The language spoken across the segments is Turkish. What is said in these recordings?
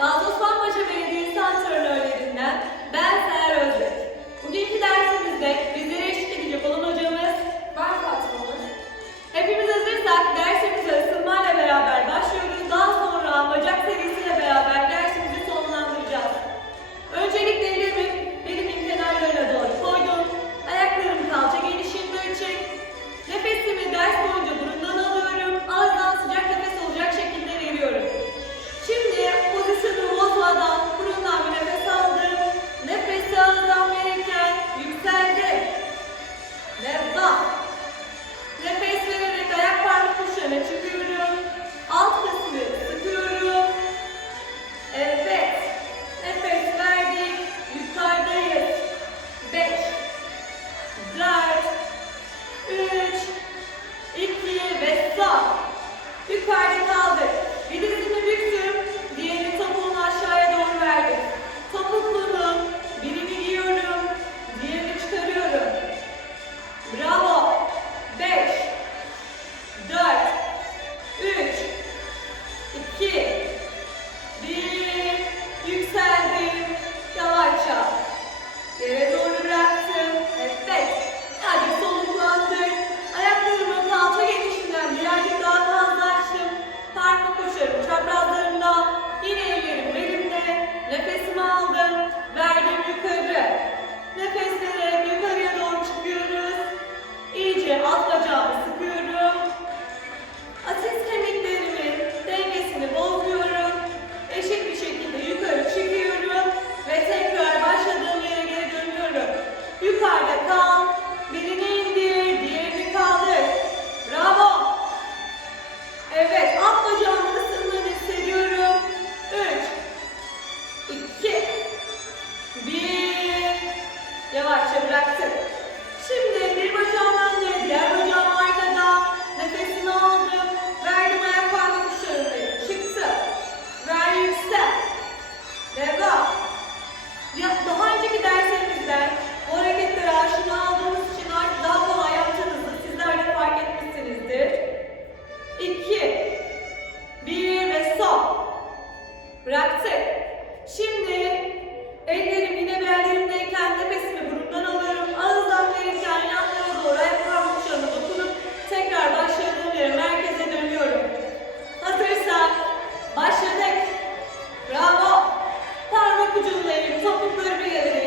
Gazi Yavaşça bıraktık. Şimdi bir bacağım sapıkları bir yere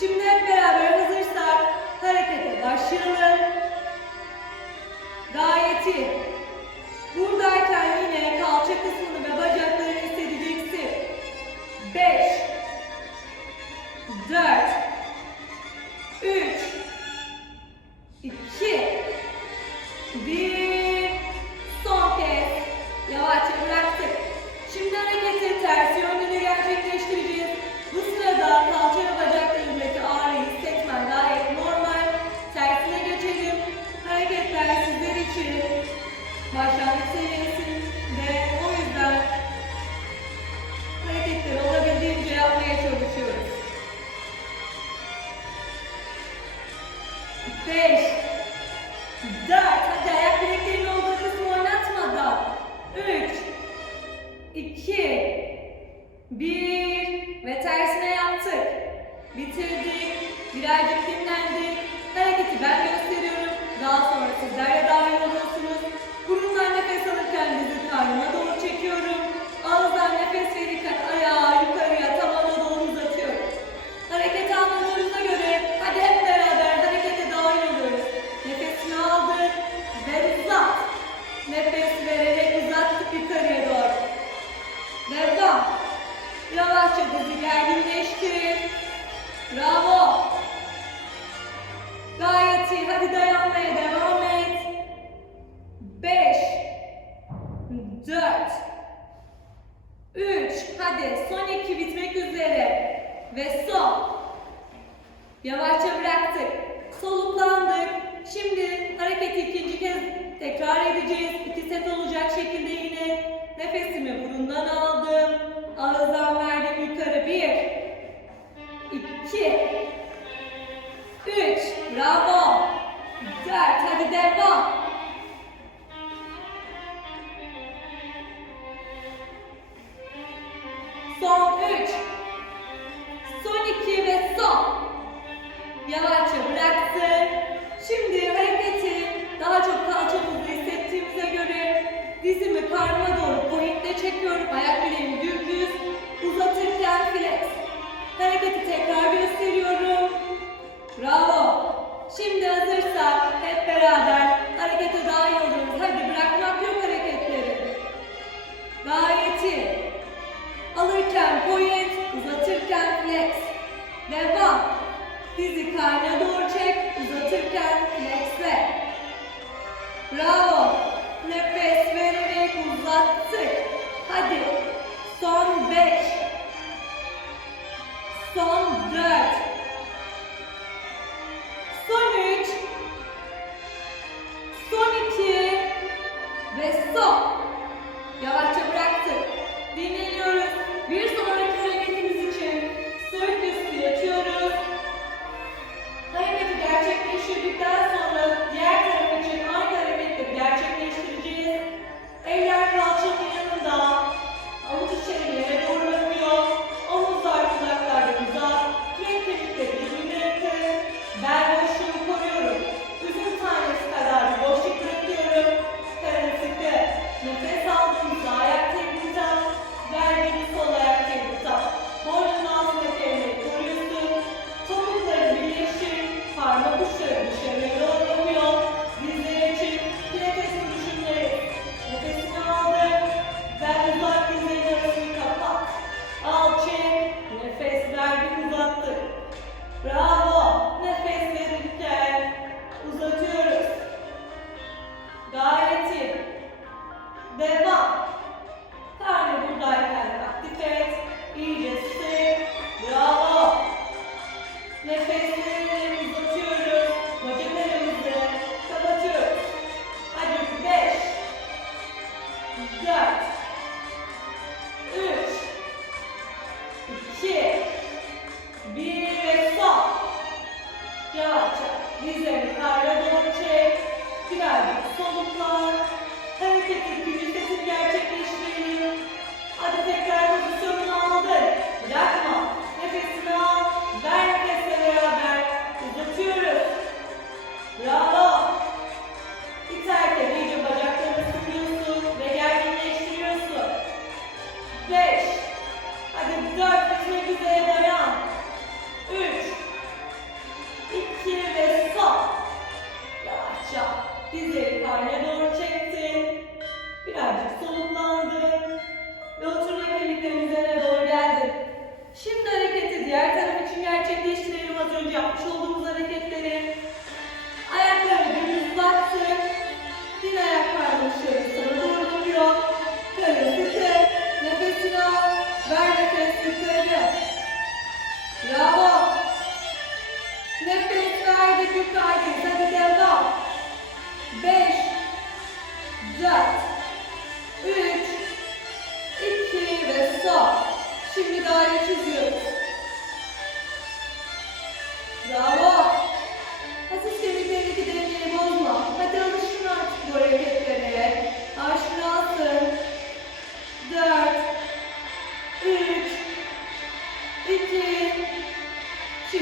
Şimdi hep beraber hazırsak harekete başlayalım. Gayet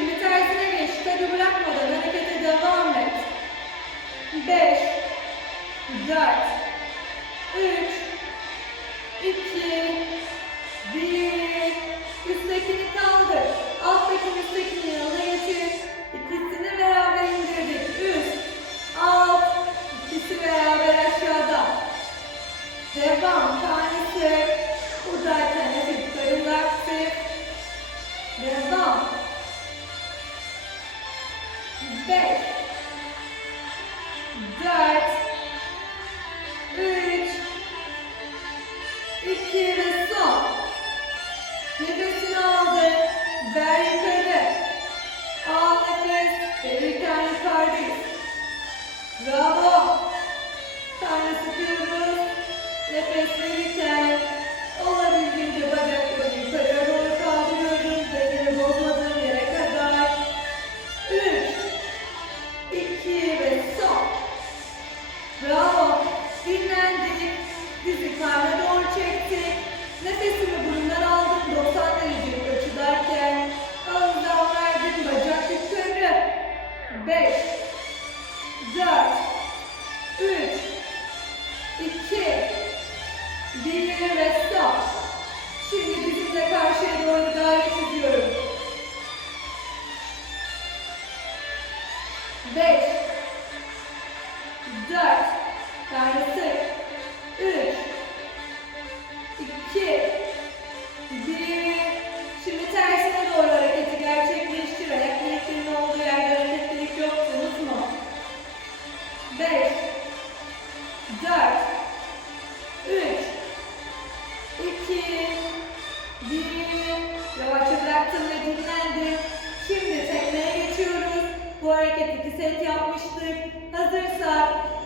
Şimdi tersine geç. Yukarı bırakmadan harekete devam et. 5 4 3 2 1 Üsttekini kaldır. Alttakini üsttekini yana getir. İkisini beraber indirdik. Üst, alt, ikisi beraber aşağıda. Devam. Tanesi buradayken hafif yukarıda. Devam beş, dört, üç, iki ve son. Nefesini aldı. Ver yukarı. Al nefes. Verirken yukarıdayız. Bravo. Tane sıkıyoruz. Nefes verirken. Elleri ve stop. Şimdi dizimle karşıya doğru daire çiziyorum. Beş.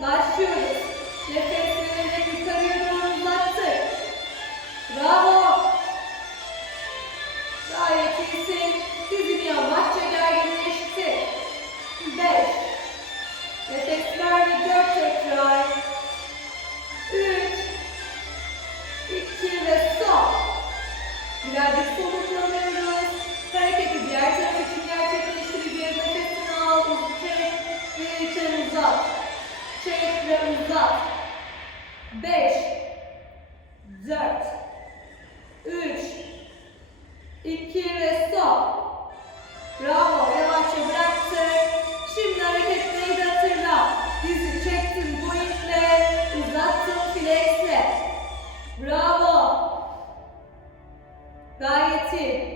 Başlıyoruz. Nefes vererek yukarıya doğru uzattık. Bravo. Gayet iyi aparecer.